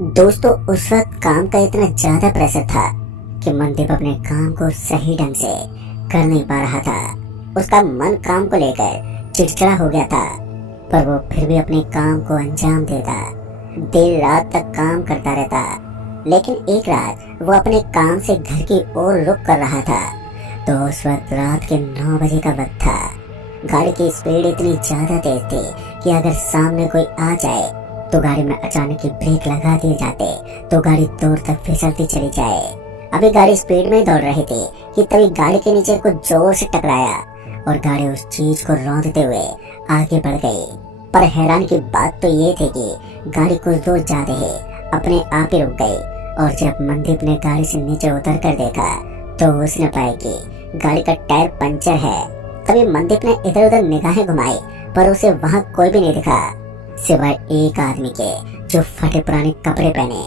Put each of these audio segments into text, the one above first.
दोस्तों उस वक्त काम का इतना ज्यादा प्रेशर था कि मनदीप अपने काम को सही ढंग से कर नहीं पा रहा था। उसका मन काम को लेकर चिड़चिड़ा हो गया था, पर वो फिर भी अपने काम को अंजाम देता, देर रात तक काम करता रहता। लेकिन एक रात वो अपने काम से घर की ओर रुख कर रहा था तो उस वक्त रात के 9 बजे का वक्त था। गाड़ी की स्पीड इतनी ज्यादा तेज थी कि अगर सामने कोई आ जाए तो गाड़ी में अचानक ही ब्रेक लगा दिए जाते तो गाड़ी दूर तक फिसलती चली जाए। अभी गाड़ी स्पीड में दौड़ रही थी कि तभी गाड़ी के नीचे कुछ जोर से टकराया और गाड़ी उस चीज को रौंदते हुए आगे बढ़ गई। पर हैरान की बात तो ये थी कि गाड़ी कुछ दूर जाते ही अपने आप ही रुक गई और जब मनदीप ने गाड़ी से नीचे उतर कर देखा तो उसने पाया कि गाड़ी का टायर पंचर है। तभी मनदीप ने इधर उधर निगाहें घुमाई पर उसे वहाँ कोई भी नहीं दिखा सिवाय एक आदमी के जो फटे पुराने कपड़े पहने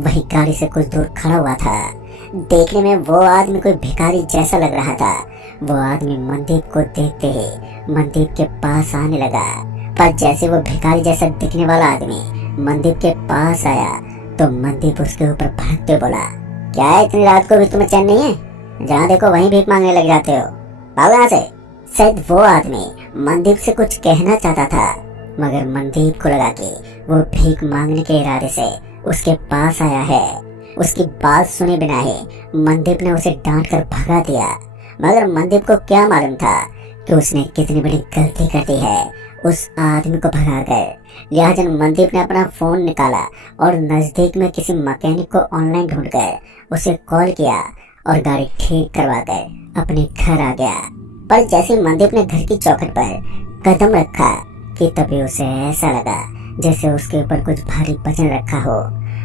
वही गाड़ी से कुछ दूर खड़ा हुआ था। देखने में वो आदमी कोई भिखारी जैसा लग रहा था। वो आदमी मनदीप को देखते ही मनदीप के पास आने लगा, पर जैसे वो भिखारी जैसा दिखने वाला आदमी मनदीप के पास आया तो मनदीप उसके ऊपर भड़कते बोला, क्या है इतनी रात को भी तुम्हें चैन नहीं है? जहाँ देखो वहीं भीख मांगने लग जाते हो, भागो यहाँ से। शायद वो आदमी मनदीप से कुछ कहना चाहता था मगर मनदीप को लगा कि वो भीख मांगने के इरादे से उसके पास आया है। उसकी बात सुने बिना ही मनदीप ने उसे डांट कर भगा दिया, मगर मनदीप को क्या मालूम था कि उसने कितनी बड़ी गलती कर दी है उस आदमी को भगाकर। लिहाजा मनदीप ने अपना फोन निकाला और नजदीक में किसी मैकेनिक को ऑनलाइन ढूंढकर उसे कॉल किया और गाड़ी ठीक करवा कर अपने घर आ गया। पर जैसे मनदीप ने घर की चौखट पर कदम रखा कि तभी उसे ऐसा लगा जैसे उसके ऊपर कुछ भारी वजन रखा हो।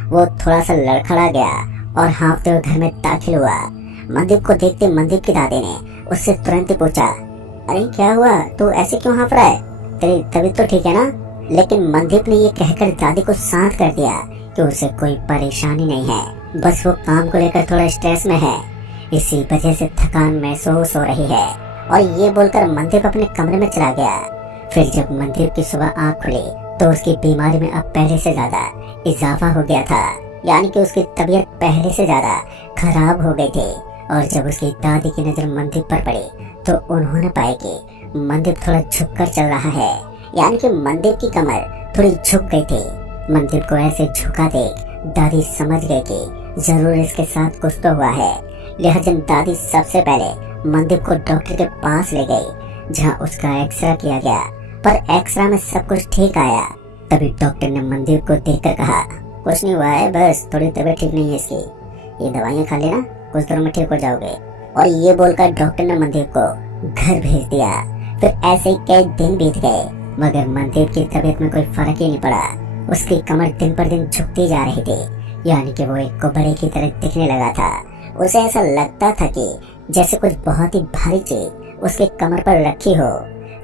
वो थोड़ा सा लड़खड़ा गया और हाँफते हुए घर में दाखिल हुआ। मनदीप को देखते मनदीप की दादी ने उससे तुरंत ही पूछा, अरे क्या हुआ, तू ऐसे क्यों हाँफ रहा है? तेरी तबीयत तो ठीक है ना? लेकिन मनदीप ने ये कहकर दादी को शांत कर दिया कि उसे कोई परेशानी नहीं है, बस वो काम को लेकर थोड़ा स्ट्रेस में है, इसी वजह से थकान महसूस हो रही है। और ये बोलकर मनदीप अपने कमरे में चला गया। फिर जब मनदीप की सुबह आँख खुली तो उसकी बीमारी में अब पहले से ज्यादा इजाफा हो गया था, यानी कि उसकी तबीयत पहले से ज्यादा खराब हो गई थी। और जब उसकी दादी की नजर मनदीप पर पड़ी तो उन्होंने पाया कि मनदीप थोड़ा झुककर चल रहा है, यानी कि मनदीप की कमर थोड़ी झुक गई थी। मनदीप को ऐसे झुका देख दादी समझ गई कि जरूर इसके साथ कुछ तो हुआ है। लिहाजा दादी सबसे पहले मनदीप को डॉक्टर के पास ले गई जहाँ उसका एक्सरे किया गया, पर एक्सरे में सब कुछ ठीक आया। तभी डॉक्टर ने मनदीप को देखकर कहा, कुछ नहीं हुआ है, बस थोड़ी तबीयत ठीक नहीं है इसकी, ये दवाइयाँ खा लेना, कुछ दिनों में ठीक हो जाओगे। और ये बोलकर डॉक्टर ने मनदीप को घर भेज दिया। फिर ऐसे ही कई दिन बीत गए मगर मनदीप की तबीयत में कोई फर्क ही नहीं पड़ा। उसकी कमर दिन पर दिन झुकती जा रही थी, यानी कि वो एक कोबड़े की तरह दिखने लगा था। उसे ऐसा लगता था कि जैसे कुछ बहुत ही भारी चीज उसके कमर पर रखी हो।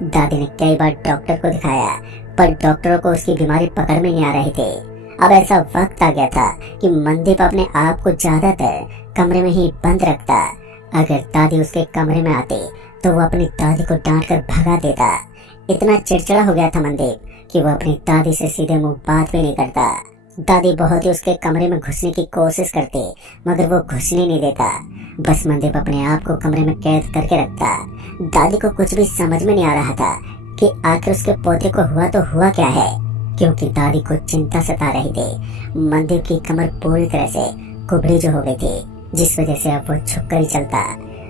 दादी ने कई बार डॉक्टर को दिखाया पर डॉक्टरों को उसकी बीमारी पकड़ में नहीं आ रही थी। अब ऐसा वक्त आ गया था कि मनदीप अपने आप को ज्यादातर कमरे में ही बंद रखता। अगर दादी उसके कमरे में आती तो वो अपनी दादी को डांट कर भगा देता। इतना चिड़चिड़ा हो गया था मनदीप कि वो अपनी दादी से सीधे मुंह बात भी नहीं करता। दादी बहुत ही उसके कमरे में घुसने की कोशिश करती मगर वो घुसने नहीं देता। बस मनदीप अपने आप को कमरे में कैद करके रखता। दादी को कुछ भी समझ में नहीं आ रहा था कि आखिर उसके पोते को हुआ तो हुआ क्या है, क्योंकि दादी को चिंता सता रही थी। मनदीप की कमर पूरी तरह से कुबड़ी जो हो गई थी, जिस वजह से अब वो झुककर ही चलता।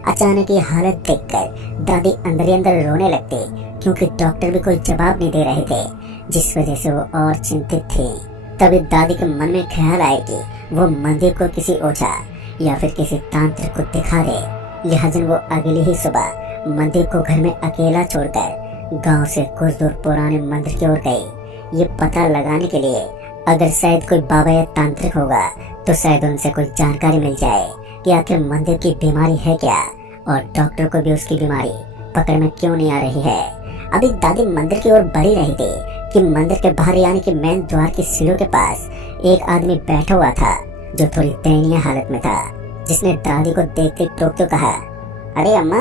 अचानक ये हालत देखकर दादी अंदर ही अंदर रोने लगती, क्योंकि डॉक्टर भी कोई जवाब नहीं दे रहे थे, जिस वजह से वो और चिंतित थी। तभी दादी के मन में ख्याल आया कि वो मनदीप को किसी ओझा या फिर किसी तांत्रिक को दिखा दे। लिहाजा वो अगली ही सुबह मनदीप को घर में अकेला छोड़कर गांव से कुछ दूर पुराने मंदिर की ओर गई, ये पता लगाने के लिए अगर शायद कोई बाबा या तांत्रिक होगा तो शायद उनसे कुछ जानकारी मिल जाए कि आखिर मनदीप की बीमारी है क्या और डॉक्टर को भी उसकी बीमारी पकड़ में क्यों नहीं आ रही है। अभी दादी मंदिर की ओर बढ़ी रही थी कि मंदिर के बाहर यानी कि मेन द्वार की सीढ़ियों के पास एक आदमी बैठा हुआ था जो थोड़ी दयनीय हालत में था, जिसने दादी को देखते टोकते कहा, अरे अम्मा,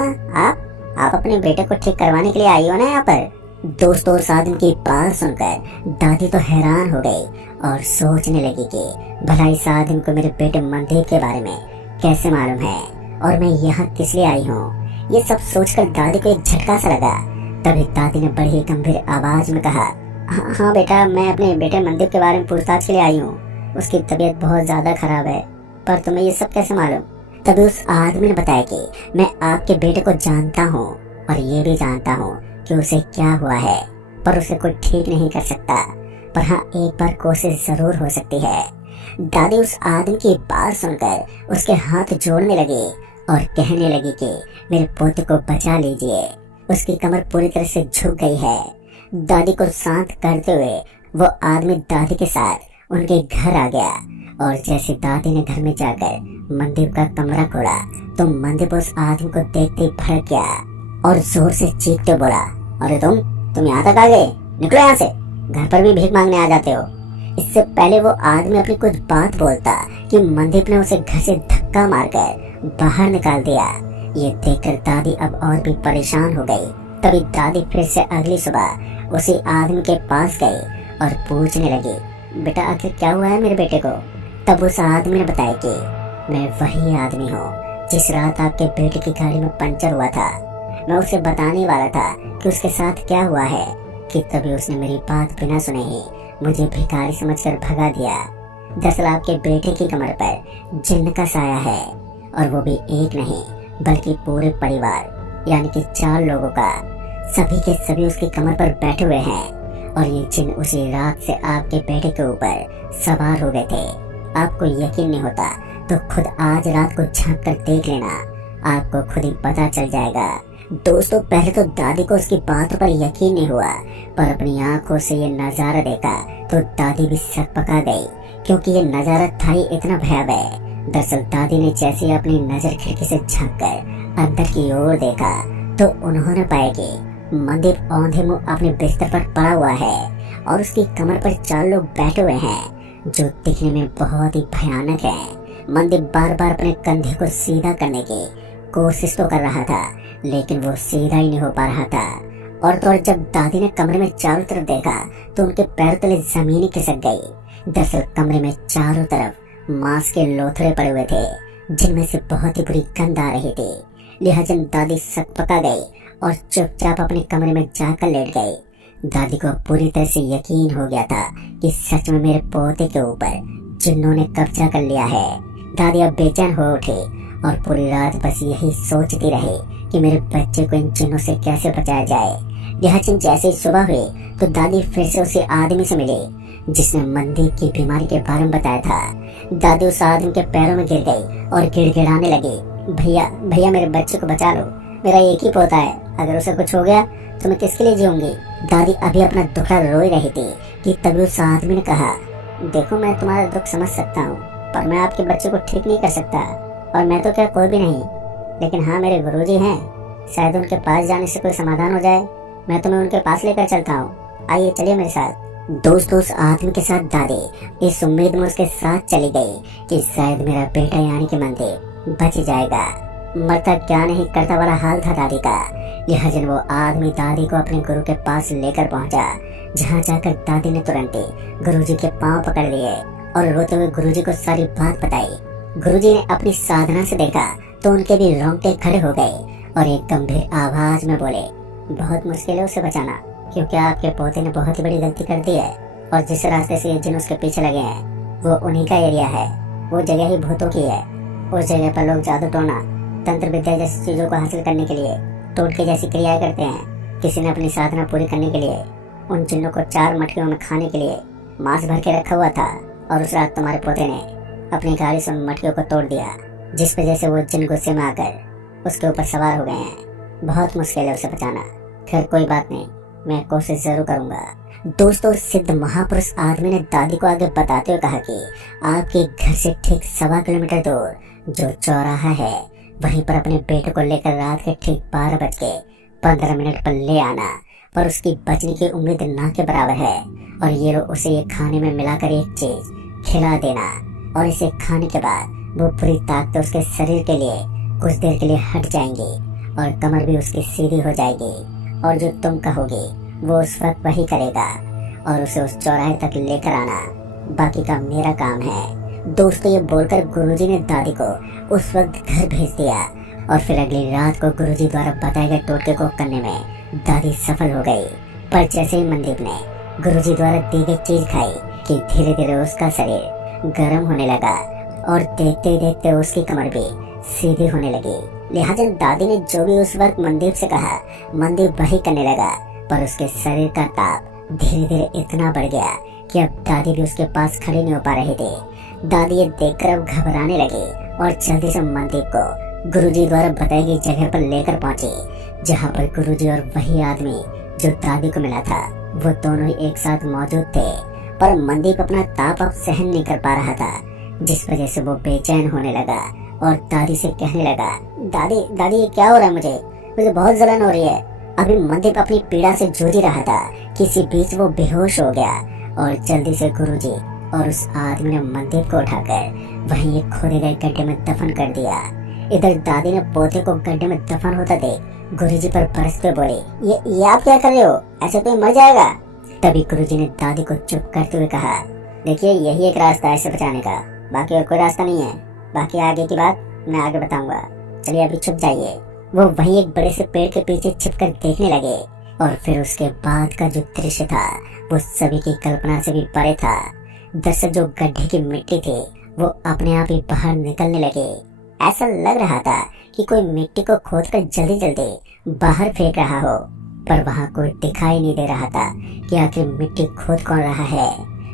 आप अपने बेटे को ठीक करवाने के लिए आई हो ना यहाँ पर? दोस्तों, उस आदमी की बात सुनकर दादी तो हैरान हो गई और सोचने लगी कि भला इस आदमी को मेरे बेटे मनदीप के बारे में कैसे मालूम है और मैं यहाँ किस लिए आई हूँ। ये सब सोचकर दादी को एक झटका सा लगा। तभी दादी ने बड़ी गंभीर आवाज में कहा, हाँ बेटा, मैं अपने बेटे मनदीप के बारे में पूछताछ के लिए आई हूँ। उसकी तबीयत बहुत ज्यादा खराब है, पर तुम्हें ये सब कैसे मालूम? तभी उस आदमी ने बताया कि मैं आपके बेटे को जानता हूँ और ये भी जानता हूँ कि उसे क्या हुआ है, पर उसे कोई ठीक नहीं कर सकता, पर हाँ एक बार कोशिश जरूर हो सकती है। दादी उस आदमी की बात सुनकर उसके हाथ जोड़ने लगी और कहने लगी कि मेरे पोते को बचा लीजिए, उसकी कमर पूरी तरह से झुक गई है। दादी को शांत करते हुए वो आदमी दादी के साथ उनके घर आ गया और जैसे दादी ने घर में जाकर मनदीप का कमरा खोला तो मनदीप उस आदमी को देखते ही भड़क गया और जोर से चीखते बोला, अरे तुम यहाँ तक आ गए? निकलो यहाँ से, घर पर भी भीख मांगने आ जाते हो। इससे पहले वो आदमी अपनी कुछ बात बोलता कि मनदीप ने उसे घर से धक्का मारकर बाहर निकाल दिया। ये देखकर दादी अब और भी परेशान हो गई। तभी दादी फिर से अगली सुबह उसी आदमी के पास गई और पूछने लगी, बेटा आखिर क्या हुआ है मेरे बेटे को? तब उस आदमी ने बताया कि मैं वही आदमी हूँ जिस रात आपके बेटे की गाड़ी में पंचर हुआ था। मैं उसे बताने वाला था कि उसके साथ क्या हुआ है कि तभी उसने मेरी बात बिना सुने ही मुझे भिखारी समझकर भगा दिया। दरअसल आपके बेटे की कमर पर जिन्न का साया है और वो भी एक नहीं बल्कि पूरे परिवार यानी कि 4 लोगों का। सभी के सभी उसकी कमर पर बैठे हुए हैं और ये जिन्न उसी रात से आपके बेटे के ऊपर सवार हो गए थे। आपको यकीन नहीं होता तो खुद आज रात को झांक कर देख लेना, आपको खुद ही पता चल जाएगा। दोस्तों, पहले तो दादी को उसकी बातों पर यकीन नहीं हुआ, पर अपनी आंखों से ये नजारा देखा तो दादी भी सक पका गई, क्योंकि ये नजारा था ही इतना भयावह। दरअसल दादी ने जैसे अपनी नजर खिड़की से झांककर अंदर की ओर देखा तो उन्होंने पाया कि मनदीप औंधे मुंह अपने बिस्तर पर पड़ा हुआ है और उसकी कमर पर 4 लोग बैठे हुए हैं जो दिखने में बहुत ही भयानक है। मनदीप बार बार अपने कंधे को सीधा करने की कोशिश तो कर रहा था, लेकिन वो सीधा ही नहीं हो पा रहा था। और तो और जब दादी ने कमरे में चारों तरफ देखा तो उनके पैर तले जमीन ही खिसक गई। दरअसल कमरे में चारों तरफ मांस के लोथड़े पड़े हुए थे जिनमें से बहुत ही बुरी गंध आ रही थी। लिहाजा दादी सक पका गई और चुपचाप अपने कमरे में जाकर लेट गई। दादी को पूरी तरह से यकीन हो गया था कि सच में मेरे पोते के ऊपर जिन्नों ने कब्जा कर लिया है। दादी अब बेचैन हो उठी और पूरी रात बस यही सोचती रही कि मेरे बच्चे को इन जिन्नों से कैसे बचाया जाए। लिहाजा जैसे ही सुबह हुई तो दादी फिर से उसी आदमी से मिली जिसने मनदीप की बीमारी के बारे में बताया था। दादी उस आदमी के पैरों में गिर गई और गिड़गिड़ाने लगी, भैया भैया मेरे बच्चे को बचा लो, मेरा एक ही पोता है, अगर उसे कुछ हो गया तो मैं किसके लिए जीऊंगी। दादी अभी अपना दुखड़ा रोई रही थी कि तभी उस आदमी ने कहा, देखो मैं तुम्हारा दुख समझ सकता हूँ, पर मैं आपके बच्चे को ठीक नहीं कर सकता, और मैं तो क्या कोई भी नहीं, लेकिन हाँ मेरे गुरुजी हैं, शायद उनके पास जाने से कोई समाधान हो जाए। मैं तुम्हें उनके पास लेकर चलता हूँ, आइए चलिए मेरे साथ। दोस्तों, उस आदमी के साथ दादी इस उम्मीद में उसके साथ चली गई कि शायद मेरा बेटा यानी कि मनदीप बच जाएगा। मरता क्या नहीं करता वाला हाल था दादी का। लिहाजा वो आदमी दादी को अपने गुरु के पास लेकर पहुंचा, जहां जाकर दादी ने तुरंत ही गुरुजी के पांव पकड़ लिए और रोते हुए गुरुजी को सारी बात बताई। गुरुजी ने अपनी साधना से देखा तो उनके भी रोंगटे खड़े हो गए और एक गंभीर आवाज में बोले, बहुत मुश्किल है उसे बचाना, क्योंकि आपके पोते ने बहुत ही बड़ी गलती कर दी है और जिस रास्ते से ये जिन उसके पीछे लगे हैं वो उन्हीं का एरिया है, वो जगह ही भूतों की है। उस जगह पर लोग जादू टोना, तंत्र विद्या जैसी चीजों को हासिल करने के लिए टोटके जैसी क्रियाएं करते हैं। किसी ने अपनी साधना पूरी करने के लिए उन जिन्नों को 4 मटकियों में खाने के लिए मांस भर के रखा हुआ था और उस रात तुम्हारे पोते ने अपनी गाड़ी से उन मटकियों को तोड़ दिया, जिस वजह से वो जिन गुस्से में आकर उसके ऊपर सवार हो गए हैं। बहुत मुश्किल है उसे बचाना, खैर कोई बात नहीं, मैं कोशिश जरूर करूंगा। दोस्तों, सिद्ध महापुरुष आदमी ने दादी को आगे बताते हुए कहा कि आपके घर से ठीक 1.25 किलोमीटर दूर जो चौराहा है वहीं पर अपने बेटे को लेकर रात के ठीक 12:15 पर ले आना, पर उसकी बचने की उम्मीद ना के बराबर है, और ये लो उसे ये खाने में मिलाकर एक चीज खिला देना, और इसे खाने के बाद वो पूरी ताकत उसके शरीर के लिए कुछ देर के लिए हट जाएंगी और कमर भी उसकी सीधी हो जाएगी, और जो तुम कहोगे वो उस वक्त वही करेगा और उसे उस चौराहे तक लेकर आना बाकी का मेरा काम है। दोस्तों, ये बोलकर गुरुजी ने दादी को उस वक्त घर भेज दिया और फिर अगली रात को गुरुजी द्वारा बताए गए टोटके को करने में दादी सफल हो गई। पर जैसे ही मनदीप ने गुरुजी द्वारा दी गई चीज खाई कि धीरे धीरे उसका शरीर गर्म होने लगा और देखते ही देखते उसकी कमर भी सीधी होने लगी। लिहाजा दादी ने जो भी उस वक्त मनदीप से कहा, मनदीप वही करने लगा। पर उसके शरीर का ताप धीरे धीरे इतना बढ़ गया कि अब दादी भी उसके पास खड़ी नहीं हो पा रही थी। दादी ये देखकर अब घबराने लगी और जल्दी से मनदीप को गुरुजी द्वारा बताई गई जगह पर लेकर पहुंची, जहां पर गुरुजी और वही आदमी जो दादी को मिला था वो दोनों ही एक साथ मौजूद थे। पर मनदीप अपना ताप अब सहन नहीं कर पा रहा था, जिस वजह से वो बेचैन होने लगा और दादी से कहने लगा, दादी दादी ये क्या हो रहा है, मुझे बहुत जलन हो रही है। अभी मनदीप अपनी पीड़ा से जूझ ही रहा था कि इसी बीच वो बेहोश हो गया और जल्दी से गुरुजी और उस आदमी ने मनदीप को उठाकर वहीं एक खोदे गए गड्ढे में दफन कर दिया। इधर दादी ने पोते को गड्ढे में दफन होता देख गुरुजी पर बरसते बोली, ये आप क्या कर रहे हो, ऐसे तो मर जाएगा। तभी गुरुजी ने दादी को चुप करते हुए कहा, देखिए यही एक रास्ता है इसे बचाने का, बाकी और कोई रास्ता नहीं है। बाकी आगे की बात मैं आगे बताऊंगा, चलिए अभी छुप जाइए। वो वहीं एक बड़े से पेड़ के पीछे छिपकर देखने लगे और फिर उसके बाद का जो दृश्य था वो सभी की कल्पना से भी परे था। दरअसल जो गड्ढे की मिट्टी थी वो अपने आप ही बाहर निकलने लगी। ऐसा लग रहा था कि कोई मिट्टी को खोदकर जल्दी जल्दी बाहर फेंक रहा हो, पर वहाँ कोई दिखाई नहीं दे रहा था कि आखिर मिट्टी खोद कौन रहा है।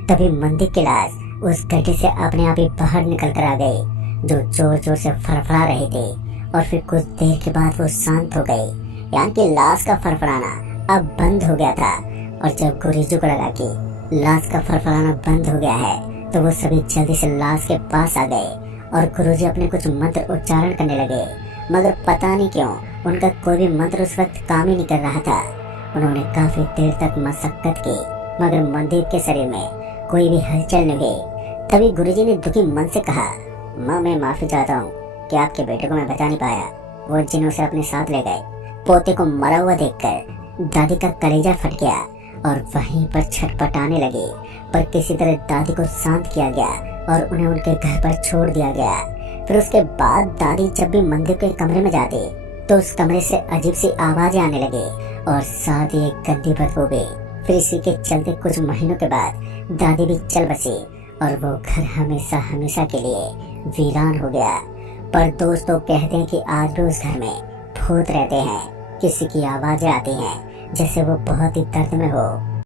तभी मनदीप की लाश उस गड्ढे से अपने आप ही बाहर निकल कर आ गई, जो जोर जोर से फड़फड़ा रही थी और फिर कुछ देर के बाद वो शांत हो गई। यानी कि लाश का फड़फड़ाना अब बंद हो गया था। और जब गुरुजी को लगा कि लाश का फड़फड़ाना बंद हो गया है तो वो सभी जल्दी से लाश के पास आ गए और गुरुजी अपने कुछ मंत्र उच्चारण करने लगे, मगर पता नहीं क्यों उनका कोई भी मंत्र उस वक्त काम ही नहीं कर रहा था। उन्होंने काफी देर तक मशक्कत की मगर मनदीप के शरीर में कोई भी हलचल नहीं हुई। तभी गुरुजी ने दुखी मन से कहा, माँ मैं माफी चाहता हूँ कि आपके बेटे को मैं बचा नहीं पाया, वो जिन उसे अपने साथ ले गए। पोते को मरा हुआ देखकर दादी का कलेजा फट गया और वहीं पर छटपटाने लगी, पर किसी तरह दादी को शांत किया गया और उन्हें उनके घर पर छोड़ दिया गया। फिर उसके बाद दादी जब भी मंदिर के कमरे में जाती तो उस कमरे से अजीब सी आवाजें आने लगी और साथ ही एक गंदी बदबू भी। फिर इसी के चलते कुछ महीनों के बाद दादी भी चल बसी और वो घर हमेशा हमेशा के लिए वीरान हो गया। पर दोस्तों कहते हैं कि आज भी उस घर में भूत रहते हैं, किसी की आवाजें आती हैं जैसे वो बहुत ही दर्द में हो।